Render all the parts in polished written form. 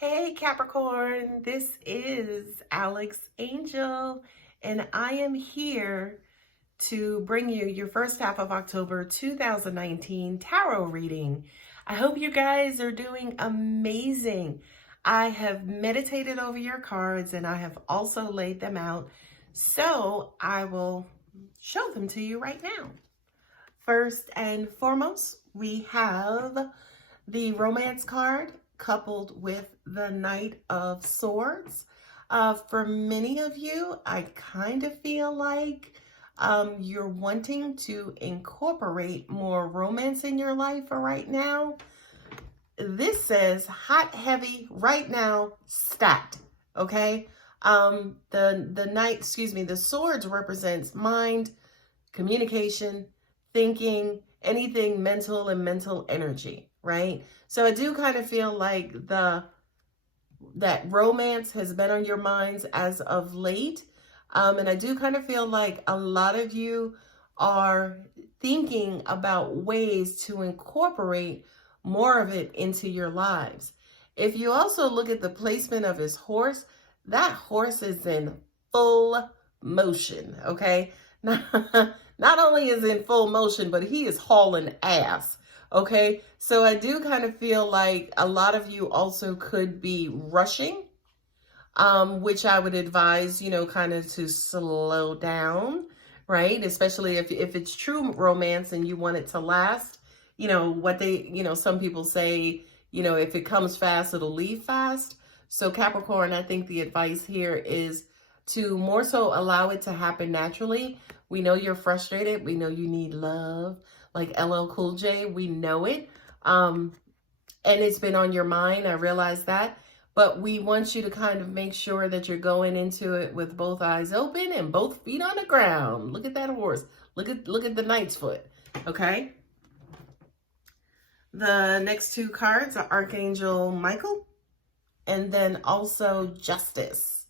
Hey Capricorn, this is Alex Angel, and I am here to bring you your first half of October 2019 tarot reading. I hope you guys are doing amazing. I have meditated over your cards and I have also laid them out, so I will show them to you right now. First and foremost, we have the romance card coupled with the Knight of Swords. For many of you, I kind of feel like you're wanting to incorporate more romance in your life for right now. This says hot, heavy, right now, stat. Okay. The swords represents mind, communication, thinking, anything mental and mental energy, right? So I do kind of feel like that romance has been on your minds as of late. And I do kind of feel like a lot of you are thinking about ways to incorporate more of it into your lives. If you also look at the placement of his horse, that horse is in full motion, okay? Not only is in full motion, but he is hauling ass, okay? So I do kind of feel like a lot of you also could be rushing, which I would advise, kind of to slow down, right? Especially if it's true romance and you want it to last. Some people say, if it comes fast, it'll leave fast. So Capricorn, I think the advice here is to more so allow it to happen naturally. We know you're frustrated. We know you need love, like LL Cool J. We know it. And it's been on your mind. I realize that. But we want you to kind of make sure that you're going into it with both eyes open and both feet on the ground. Look at that horse. Look at the knight's foot. Okay. The next two cards are Archangel Michael and then also Justice.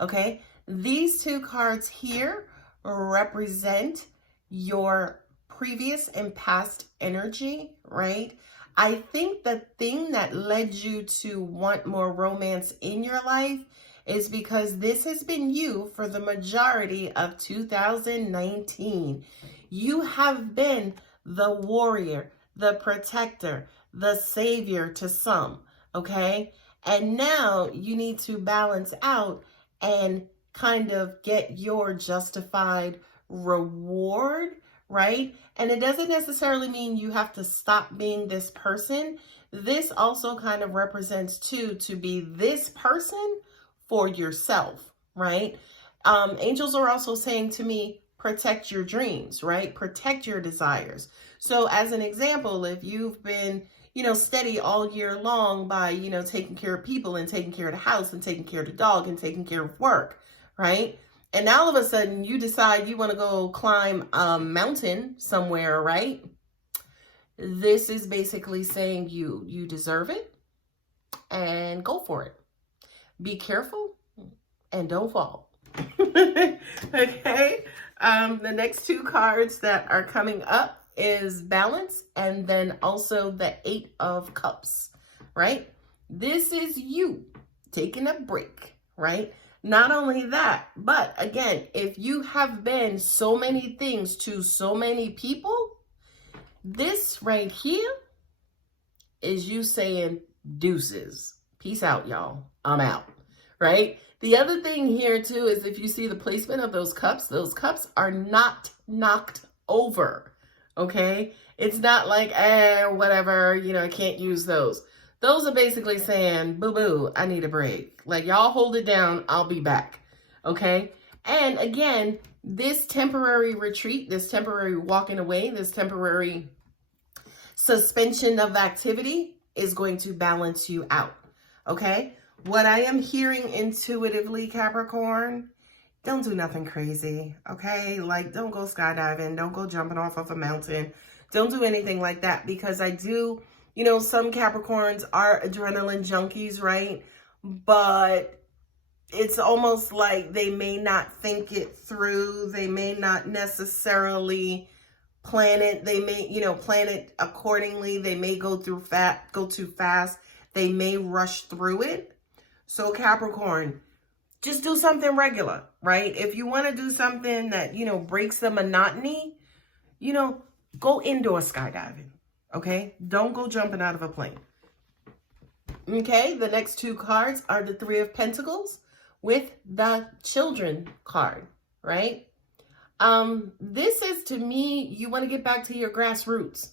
Okay. These two cards here represent your previous and past energy, right? I think the thing that led you to want more romance in your life is because this has been you for the majority of 2019. You have been the warrior, the protector, the savior to some, okay? And now you need to balance out and kind of get your justified reward, right? And it doesn't necessarily mean you have to stop being this person. This also kind of represents too, to be this person for yourself, right? Angels are also saying to me, protect your dreams, right? Protect your desires. So as an example, if you've been, steady all year long by, taking care of people and taking care of the house and taking care of the dog and taking care of work, right? And all of a sudden you decide you want to go climb a mountain somewhere, right? This is basically saying you deserve it and go for it. Be careful and don't fall. Okay. The next two cards that are coming up is Balance and then also the Eight of Cups, right? This is you taking a break, right? Not only that, but again, if you have been so many things to so many people, this right here is you saying deuces. Peace out, y'all. I'm out, right? The other thing here too is if you see the placement of those cups are not knocked over, okay? It's not like, whatever, I can't use those. Those are basically saying, boo-boo, I need a break. Like, y'all hold it down, I'll be back, okay? And again, this temporary retreat, this temporary walking away, this temporary suspension of activity is going to balance you out, okay? What I am hearing intuitively, Capricorn, don't do nothing crazy, okay? Like, don't go skydiving, don't go jumping off of a mountain. Don't do anything like that because I do... some Capricorns are adrenaline junkies, right? But it's almost like they may not think it through. They may not necessarily plan it. They may, plan it accordingly. They may go too fast. They may rush through it. So Capricorn, just do something regular, right? If you want to do something that, breaks the monotony, go indoor skydiving, okay? Don't go jumping out of a plane. Okay, the next two cards are the Three of Pentacles with the Children card, right? This says to me, you want to get back to your grassroots.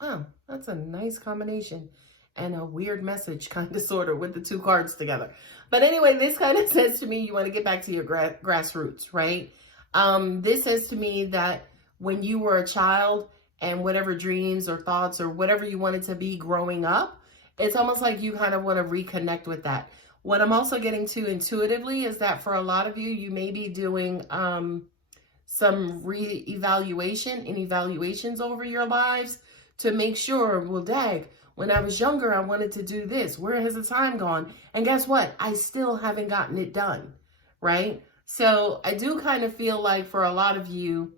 Wow, that's a nice combination and a weird message, kind of, sort of, with the two cards together. But anyway, this kind of says to me, you want to get back to your grassroots, right? This says to me that when you were a child and whatever dreams or thoughts or whatever you wanted to be growing up, it's almost like you kind of want to reconnect with that. What I'm also getting to intuitively is that for a lot of you, you may be doing some re-evaluation and evaluations over your lives to make sure, well, dag, when I was younger, I wanted to do this. Where has the time gone? And guess what? I still haven't gotten it done, right? So I do kind of feel like for a lot of you,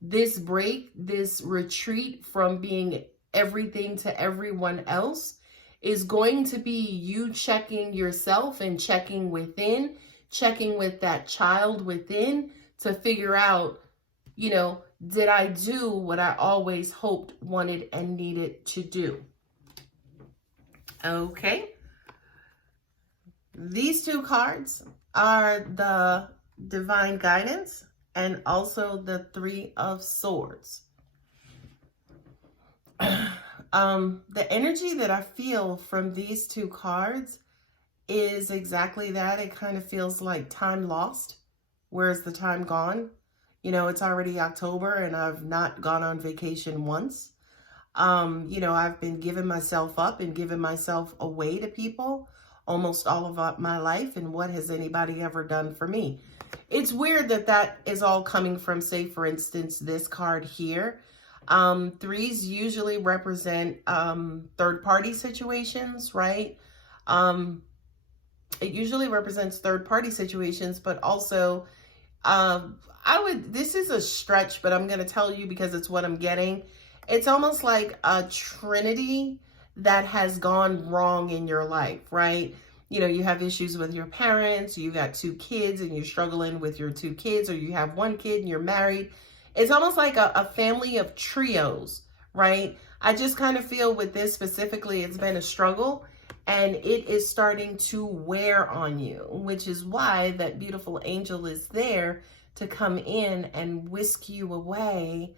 this break, this retreat from being everything to everyone else is going to be you checking yourself and checking within, checking with that child within to figure out, did I do what I always hoped, wanted, and needed to do? Okay. These two cards are the Divine Guidance and also the Three of Swords. The energy that I feel from these two cards is exactly that. It kind of feels like time lost. Where's the time gone? It's already October and I've not gone on vacation once. I've been giving myself up and giving myself away to people almost all of my life. And what has anybody ever done for me? It's weird that is all coming from, say, for instance, this card here. Threes usually represent third-party situations, right? It usually represents third-party situations, but also this is a stretch, but I'm going to tell you because it's what I'm getting. It's almost like a trinity that has gone wrong in your life, right? You have issues with your parents, you got two kids and you're struggling with your two kids, or you have one kid and you're married. It's almost like a family of trios, right? I just kind of feel with this specifically, it's been a struggle and it is starting to wear on you, which is why that beautiful angel is there to come in and whisk you away,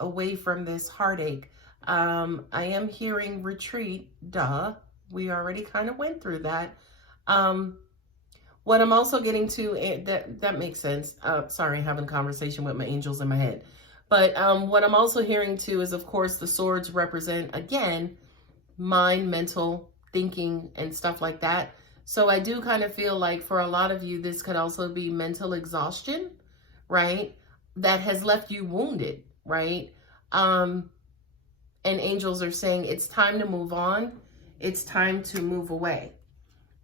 away from this heartache. I am hearing retreat, duh. We already kind of went through that. What I'm also getting to, that makes sense. Sorry, having a conversation with my angels in my head. But what I'm also hearing too is, of course, the swords represent, again, mind, mental, thinking, and stuff like that. So I do kind of feel like for a lot of you, this could also be mental exhaustion, right? That has left you wounded, right? And angels are saying it's time to move on. It's time to move away.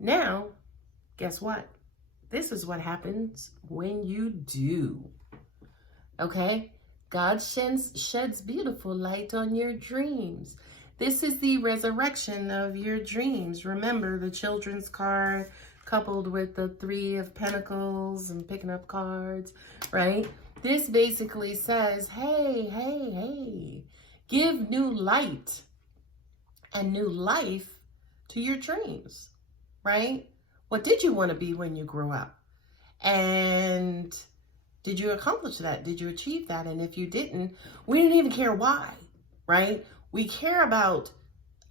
Now, guess what? This is what happens when you do. Okay? God sheds beautiful light on your dreams. This is the resurrection of your dreams. Remember the Children's card coupled with the Three of Pentacles and picking up cards, right? This basically says, hey, give new light and new life to your dreams, right? What did you want to be when you grew up? And did you accomplish that? Did you achieve that? And if you didn't, we didn't even care why, right? We care about,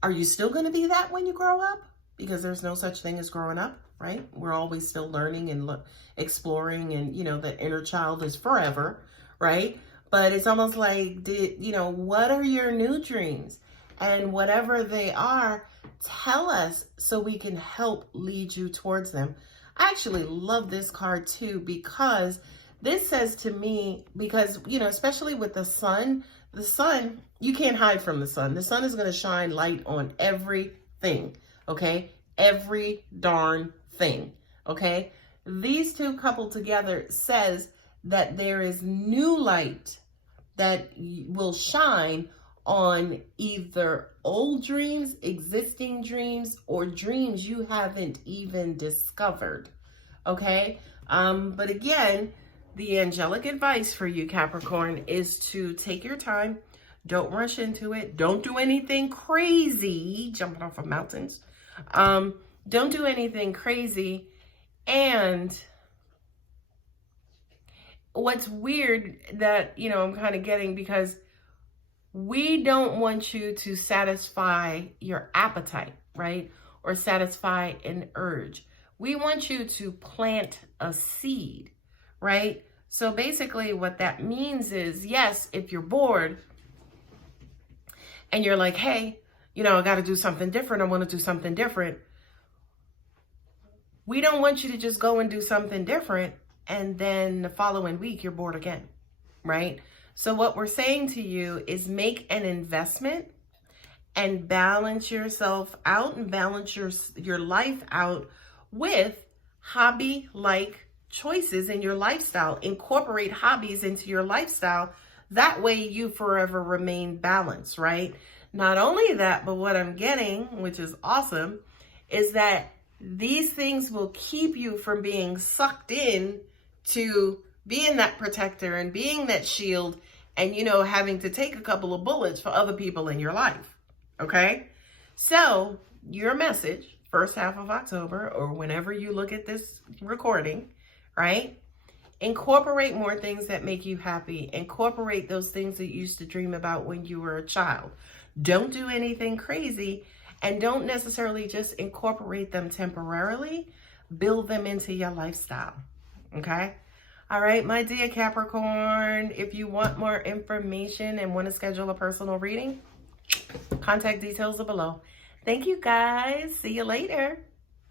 are you still going to be that when you grow up? Because there's no such thing as growing up, right? We're always still learning and exploring, and, the inner child is forever, right? But it's almost like, what are your new dreams? And whatever they are, tell us so we can help lead you towards them. I actually love this card too, because this says to me, because, especially with the sun, you can't hide from the sun. The sun is going to shine light on everything, okay? Every darn thing, okay? These two coupled together says that there is new light that will shine on either old dreams, existing dreams, or dreams you haven't even discovered. Okay? But again, the angelic advice for you, Capricorn, is to take your time. Don't rush into it. Don't do anything crazy, jumping off of mountains. Don't do anything crazy. And what's weird that, I'm kind of getting, because we don't want you to satisfy your appetite, right? Or satisfy an urge. We want you to plant a seed, right? So basically what that means is, yes, if you're bored and you're like, hey, I got to do something different. I want to do something different. We don't want you to just go and do something different and then the following week you're bored again, right? So what we're saying to you is make an investment and balance yourself out and balance your life out with hobby-like choices in your lifestyle. Incorporate hobbies into your lifestyle. That way you forever remain balanced, right? Not only that, but what I'm getting, which is awesome, is that these things will keep you from being sucked in to being that protector and being that shield and, having to take a couple of bullets for other people in your life. Okay? So your message, first half of October, or whenever you look at this recording, right? Incorporate more things that make you happy. Incorporate those things that you used to dream about when you were a child. Don't do anything crazy, and don't necessarily just incorporate them temporarily. Build them into your lifestyle. Okay? All right, my dear Capricorn, if you want more information and want to schedule a personal reading, contact details are below. Thank you, guys. See you later.